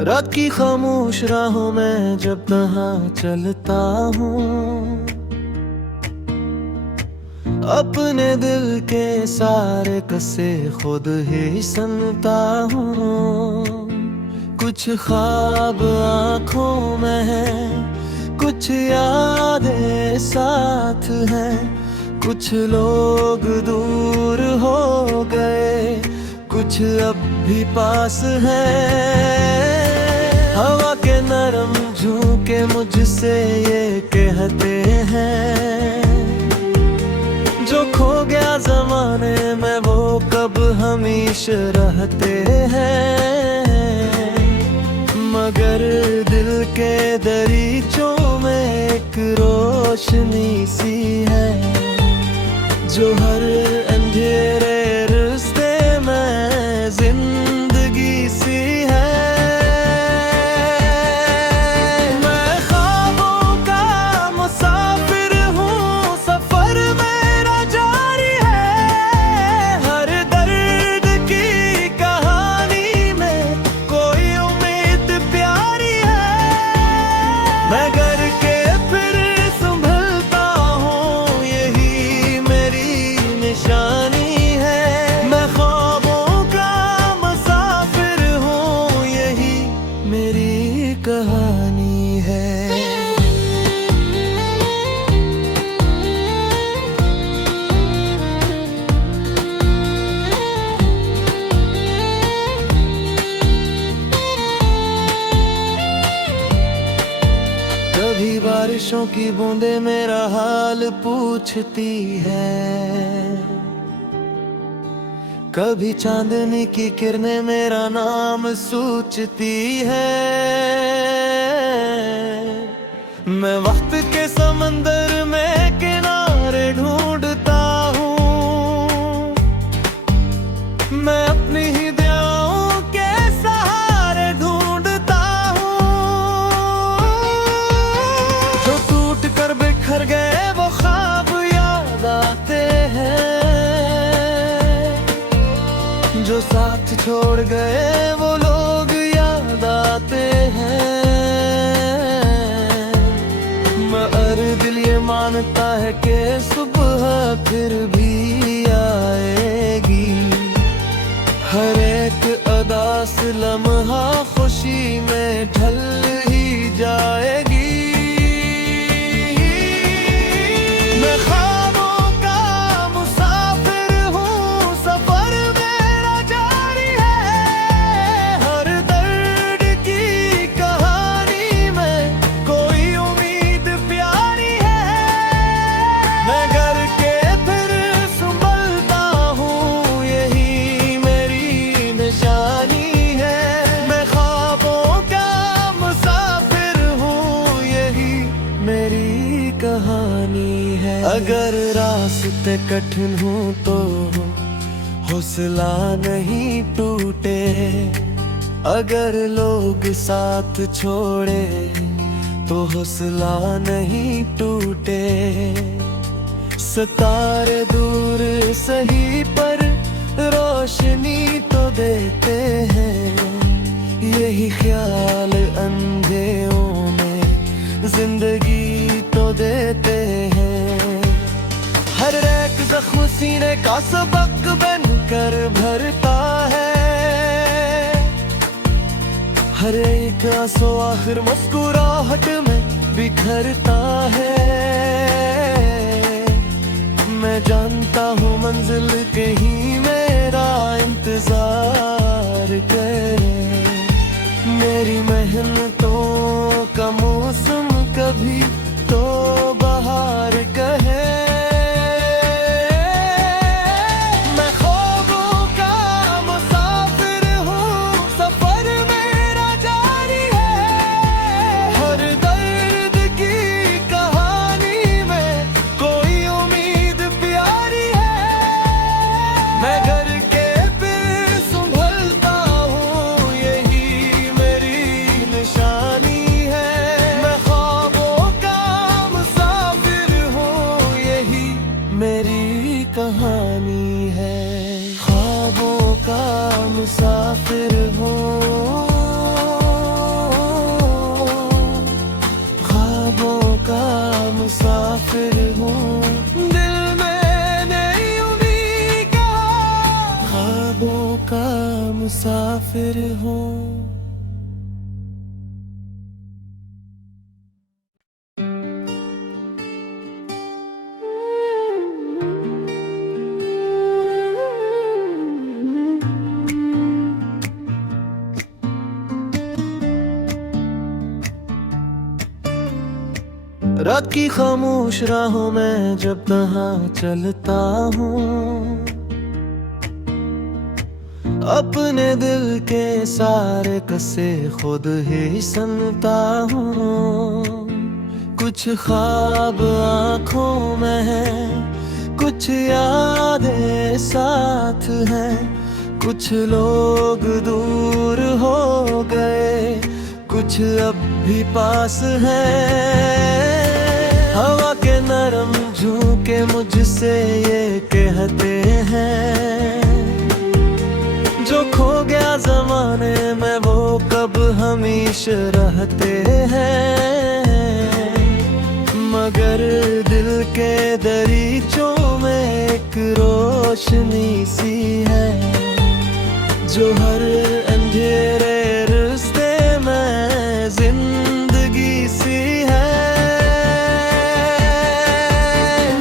रात की खामोश राहों में जब कहाँ चलता हूँ, अपने दिल के सारे कसे खुद ही सुनता हूँ। कुछ ख्वाब आँखों में है, कुछ यादें साथ हैं, कुछ लोग दूर हो गए, कुछ अब भी पास हैं। हवा के नरम झोंके मुझसे ये कहते हैं, जो खो गया जमाने में वो कब हमेशा रहते हैं। मगर दिल के दरीचों में एक रोशनी सी है, जो हर अंधेरे रास्ते में जिंदगी सी है। मैं ख्वाबों का मुसाफिर हूँ, सफर मेरा जारी है। हर दर्द की कहानी में कोई उम्मीद प्यारी है। मैं घर के फिर संभलता हूँ, यही मेरी निशानी है। मैं ख्वाबों का मुसाफिर हूँ, यही मेरी कहानी है। कभी बारिशों की बूंदें मेरा हाल पूछती है, कभी चांदनी की किरणें मेरा नाम सोचती है। मैं वक्त के समंदर में किनारे ढूंढता हूँ, मैं अपनी ही दयाओं के सहारे ढूंढता हूँ। जो टूट कर बिखर गए वो ख्वाब याद आते हैं, जो साथ छोड़ गए वो लोग याद आते हैं। मगर दिल ये मानता है कि सुबह फिर भी आएगी। हर एक अदास लम्हा खुशी में ढल ही जाएगी। मैं ख्वाबों का मुसाफिर हूँ, सफर मेरा जारी है। हर दर्द की कहानी में कोई उम्मीद प्यारी है। मैं घर के फिर संभलता हूँ, यही मेरी निशानी है। मैं ख्वाबों का मुसाफिर हूँ, यही मेरी कहानी है। अगर रास्ते कठिन हो तो हौसला नहीं टूटे, अगर लोग साथ छोड़े तो हौसला नहीं टूटे। सितारे दूर सही पर रोशनी तो देते हैं, यही ख्याल अंधेरों में जिंदगी तो देते हैं। हर एक जख्म सीने का सबक बनकर भरता है, हर एक आंसू आखिर मुस्कुराहट में बिखरता है। मैं जानता हूँ मंजिल कहीं मेरा इंतजार करे, मेरी मेहनतों का मौसम कभी तो बहार कहे। मैं ख्वाबों का मुसाफिर हूँ, सफर मेरा जारी है। हर दर्द की कहानी में कोई उम्मीद प्यारी है। मैं घर के फिर संभलता हूँ, रात की खामोश राहों में जब तहाँ चलता हूँ, अपने दिल के सारे कसे खुद ही सुनता हूँ। कुछ ख्वाब आँखों में है, कुछ यादें साथ हैं, कुछ लोग दूर हो गए, कुछ अब भी पास हैं। हवा के नरम झोंके मुझसे ये कहते हैं, जो खो गया जमाने में वो कब हमेशा रहते हैं। मगर दिल के दरीचों में एक रोशनी सी है, जो हर अंधेरे रास्ते में जिंदगी सी है।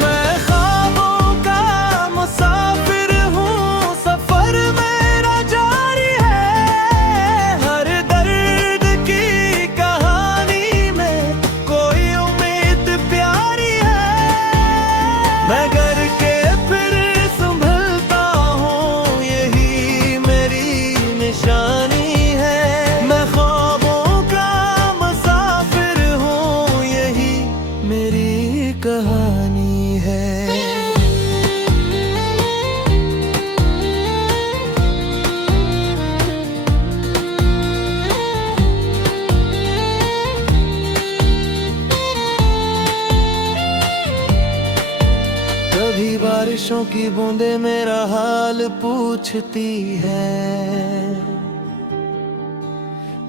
मैं ख्वाबों का मुसाफिर हूँ, सफर मेरा जारी है। हर दर्द की कहानी में कोई उम्मीद प्यारी है। मैं घर के फिर संभलता हूँ, यही मेरी निशानी है। मैं ख्वाबों का मुसाफिर हूँ, यही मेरी कहानी है। कभी बारिशों की बूंदें मेरा हाल पूछती है,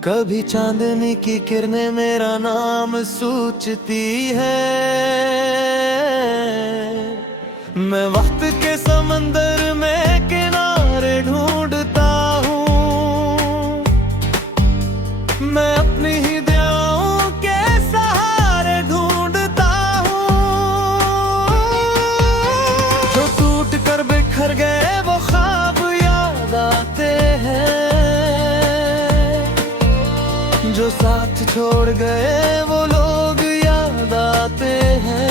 कभी चांदनी की किरणें मेरा नाम सोचती है। मैं वक्त के समंदर में किनारे ढूंढता हूँ, मैं अपनी ही दयाओं के सहारे ढूंढता हूँ। जो टूट कर बिखर गए वो ख्वाब याद आते हैं, जो साथ छोड़ गए वो लोग याद आते हैं।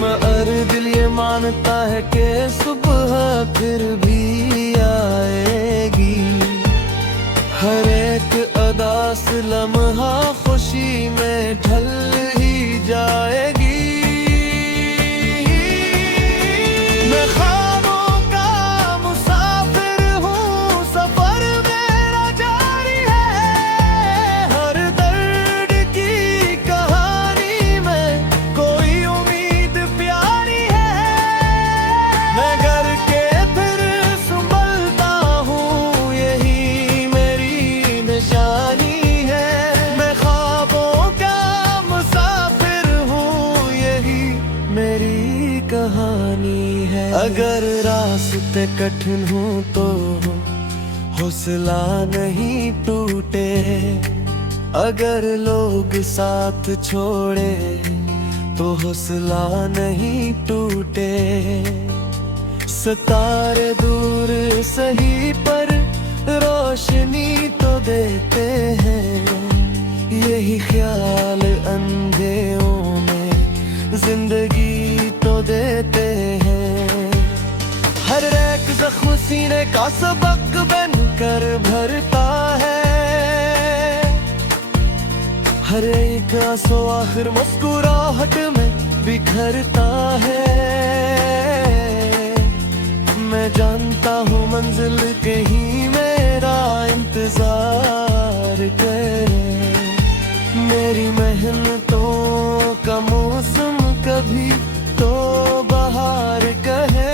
मगर दिल ये मानता है कि सुबह फिर भी आएगी, हर एक अदास लम्हा खुशी में ढल ही जाएगी। मैं ख्वाबों का मुसाफिर हूँ, सफर मेरा जारी है। हर दर्द की कहानी में कोई उम्मीद प्यारी है। मैं घर के फिर संभलता हूँ, यही मेरी निशानी है। मैं ख्वाबों का मुसाफिर हूँ, यही मेरी कहानी है। अगर रास्ते कठिन हो तो हौसला नहीं टूटे, अगर लोग साथ छोड़े तो हौसला नहीं टूटे। सितारे दूर सही पर रोशनी तो देते हैं, यही ख्याल अंधेरों में जिंदगी तो देते हैं। हर एक जख्म सीने का सबक बनकर भरता है, हर एक आंसू आखिर मुस्कुराहट में बिखरता है। मैं जानता हूँ मंजिल कहीं मेरा इंतजार करे, मेरी मेहनतों का मौसम कभी तो बहार कहे।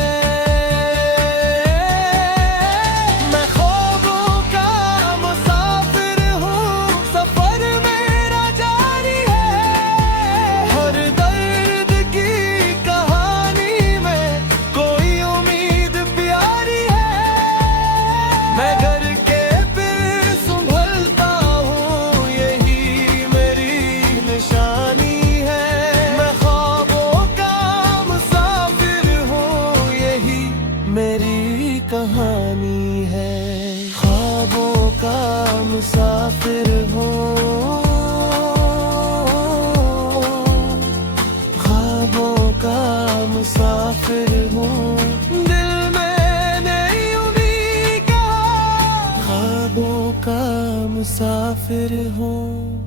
मैं ख्वाबों का मुसाफिर हूँ, सफर मेरा जारी है। हर दर्द की कहानी में कोई उम्मीद प्यारी है। मैं घर के फिर संभलता हूँ, यही मेरी निशानी है। मैं ख्वाबों का मुसाफिर हूँ, यही मेरी कहानी है। ख्वाबों का मुसाफिर हूँ। मुसाफिर हूँ।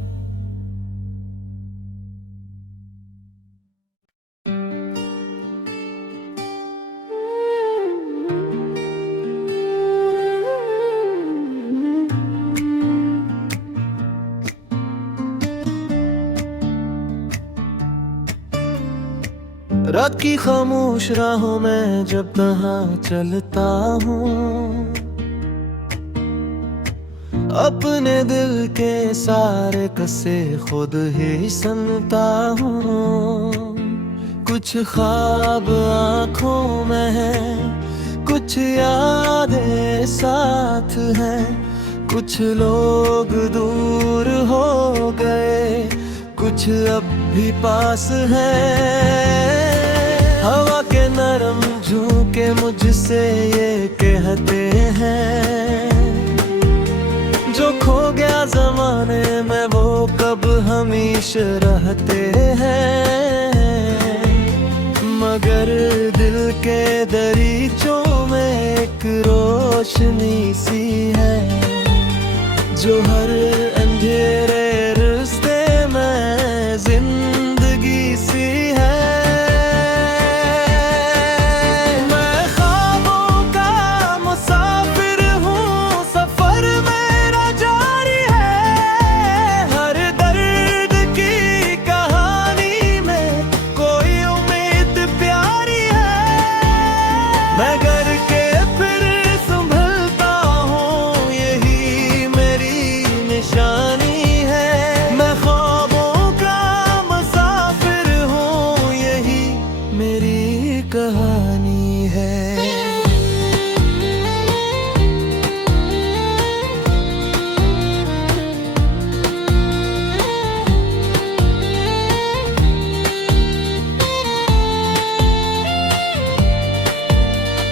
रात की खामोश राहों में जब तहाँ चलता हूँ, अपने दिल के सारे कसे खुद ही सुनता हूँ। कुछ ख्वाब आँखों में है, कुछ यादें साथ हैं, कुछ लोग दूर हो गए, कुछ अब भी पास हैं। हवा के नरम झोंके मुझसे ये कहते हैं, जो खो गया जमाने में वो कब हमेशा रहते हैं। मगर दिल के दरीचों में एक रोशनी सी है, जो हर अंधेरे रास्ते में जिंदगी सी है। मैं ख्वाबों का मुसाफिर हूँ, सफर मेरा जारी है। हर दर्द की कहानी में कोई उम्मीद प्यारी है। मैं घर के फिर संभलता हूँ, यही मेरी निशानी है। मैं ख्वाबों का मुसाफिर हूँ, यही मेरी कहानी है।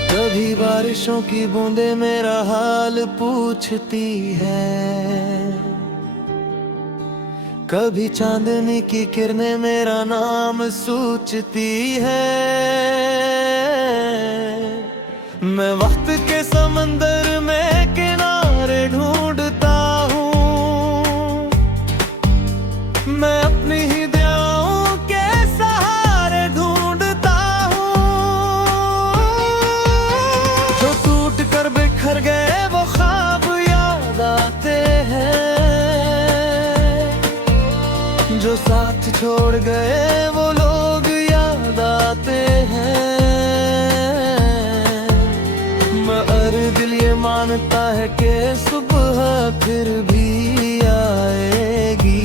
कभी बारिशों की बूंदें मेरा हाल पूछती है, कभी चांदनी की किरणें मेरा नाम सोचती है। मैं वक्त के समंदर में किनारे ढूंढता हूँ, मैं अपनी ही दयाओं के सहारे ढूंढता हूँ। जो टूट कर बिखर गए वो ख्वाब याद आते हैं, जो साथ छोड़ गए वो लोग याद आते हैं। मगर दिल ये मानता है कि सुबह फिर भी आएगी,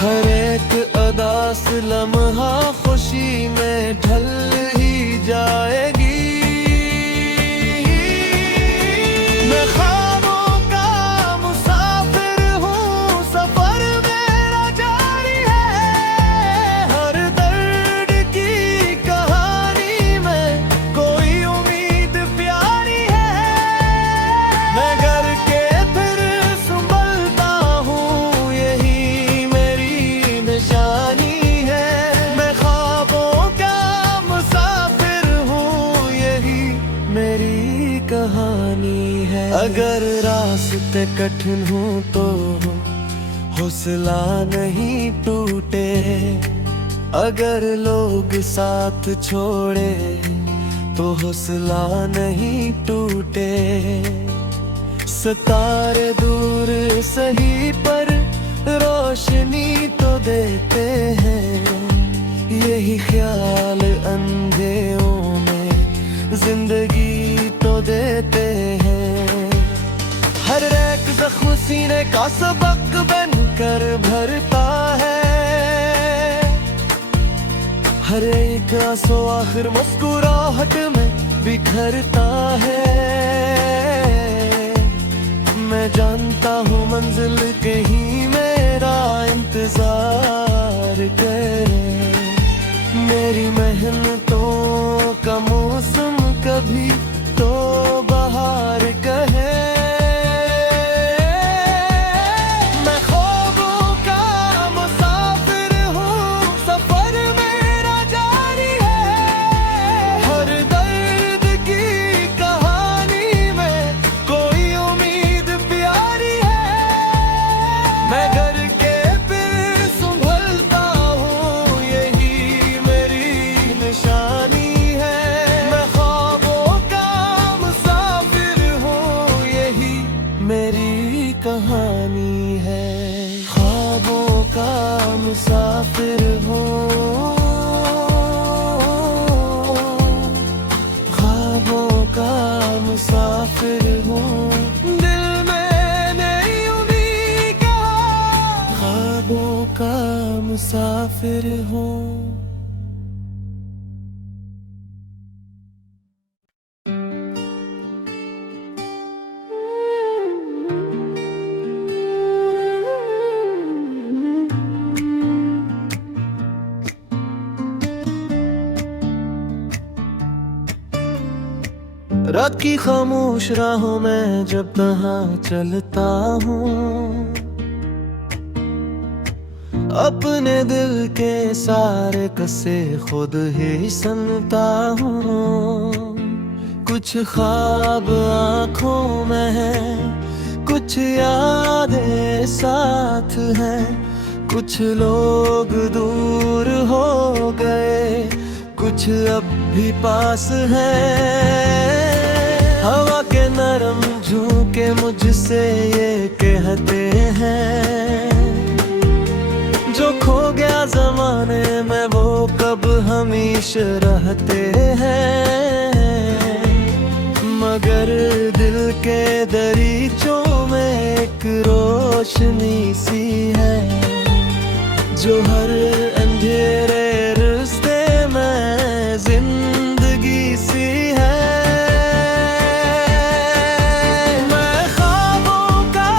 हर एक अदास लम्हा खुशी में ढल ही जाएगी। मैं ख्वाबों का मुसाफिर हूँ, सफर मेरा जारी है। हर दर्द की कहानी में कोई उम्मीद प्यारी है। मैं घर के फिर संभलता हूँ, यही मेरी निशानी है। मैं ख्वाबों का मुसाफिर हूँ, यही मेरी कहानी है। अगर रास्ते कठिन हो तो हौसला नहीं टूटे, अगर लोग साथ छोड़े तो हौसला नहीं टूटे। सितारे दूर सही पर रोशनी तो देते हैं, यही ख्याल अंधेरों में जिंदगी तो देते हैं। हर एक जख्म सीने का सबक बनकर भरता है, हर एक आंसू आखिर मुस्कुराहट में बिखरता है। मैं जानता हूँ मंजिल कहीं मेरा इंतजार करे, मेरी मेहनतों का मौसम कभी तो बहार कहे। मैं ख्वाबों का मुसाफिर हूँ, सफर मेरा जारी है। हर दर्द की कहानी में कोई उम्मीद प्यारी मुसाफिर हूँ। रात की खामोश राहों में जब तहाँ चलता हूँ, अपने दिल के सारे कसे खुद ही सुनता हूँ। कुछ ख्वाब आँखों में है, कुछ यादें साथ हैं, कुछ लोग दूर हो गए, कुछ अब भी पास हैं। हवा के नरम झोंके मुझसे ये कहते हैं, जो खो गया जमाने में वो कब हमेशा रहते हैं। मगर दिल के दरीचों में एक रोशनी सी है, जो हर अंधेरे रास्ते में जिंदगी सी है। मैं ख्वाबों का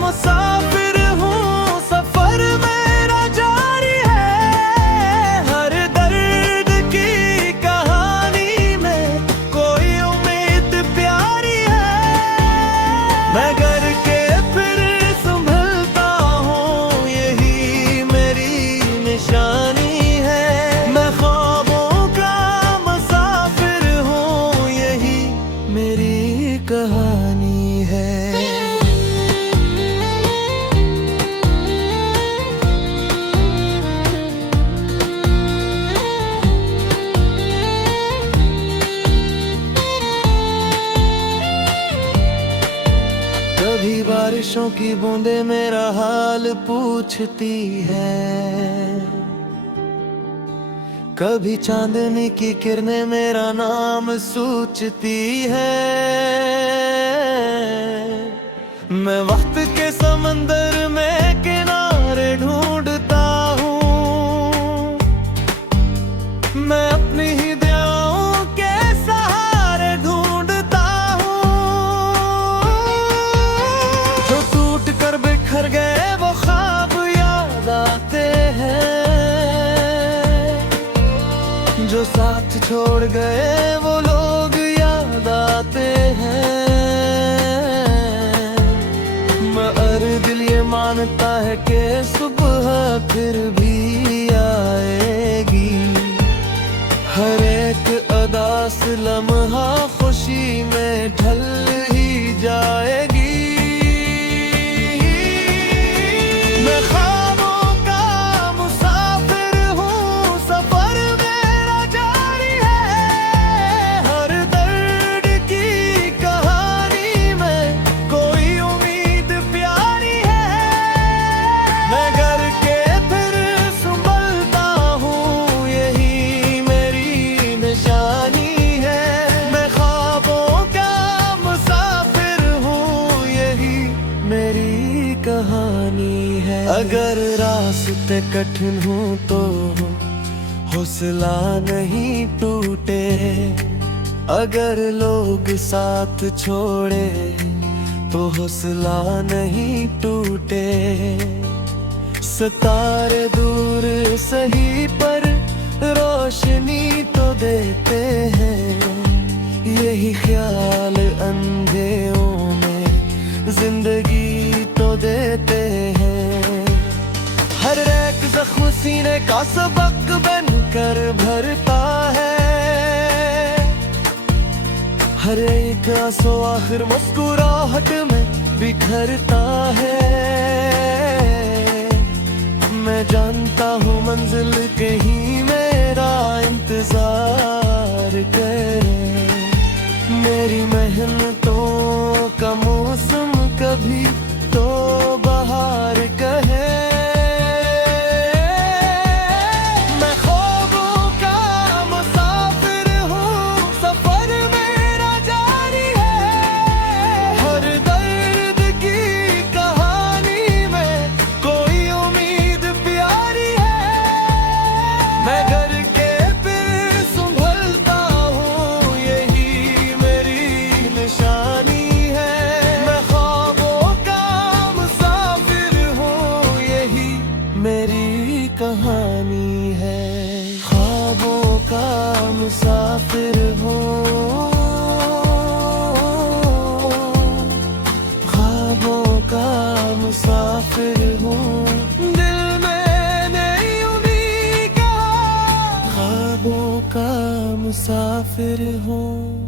मुसाफिर हूँ, सफर मेरा जारी है। हर दर्द की कहानी में कोई उम्मीद प्यारी है। मैं घर के फिर संभलता हूँ, यही मेरी निशानी है। मैं ख्वाबों का मुसाफिर हूँ, यही मेरी कहानी है। कभी बारिशों की बूंदें मेरा हाल पूछती है, कभी चांदनी की किरणें मेरा नाम सोचती है। मैं वक्त के समंदर में किनारे ढूंढता हूँ, मैं अपनी ही दुआओं के सहारे ढूंढता हूँ। जो टूट कर बिखर गए वो ख्वाब याद आते हैं, जो साथ छोड़ गए वो लोग याद आते हैं। मगर दिल ये मानता है कि सुबह फिर भी आएगी। हर एक अदास लम्हा खुशी में ढल ही जाएगी। मैं ख्वाबों का मुसाफिर हूँ, सफर मेरा जारी है। हर दर्द की कहानी में कोई उम्मीद प्यारी है। मैं घर के फिर संभलता हूँ, यही मेरी निशानी है। मैं ख्वाबों का मुसाफिर हूँ, यही मेरी कहानी है। अगर रास्ते कठिन हो तो हौसला नहीं टूटे, अगर लोग साथ छोड़े तो हौसला नहीं टूटे। सितारे दूर सही पर रोशनी तो देते हैं, यही ख्याल अंधेरों में जिंदगी तो देते हैं। हर एक जख्म सीने का सबक बनकर भरता है, हर एक आंसू आखिर मुस्कुराहट में बिखरता है। मैं जानता हूँ मंजिल कहीं मेरा इंतजार करे, मेरी मेहनतों का मौसम कभी तो बहार कहे। मैं ख्वाबों का मुसाफिर हूँ, सफर मेरा जारी है। हर दर्द की कहानी में कोई उम्मीद प्यारी है। मुसाफिर हूँ, दिल मैंने यूं भी कहा, ख्वाबों का मुसाफिर हूँ।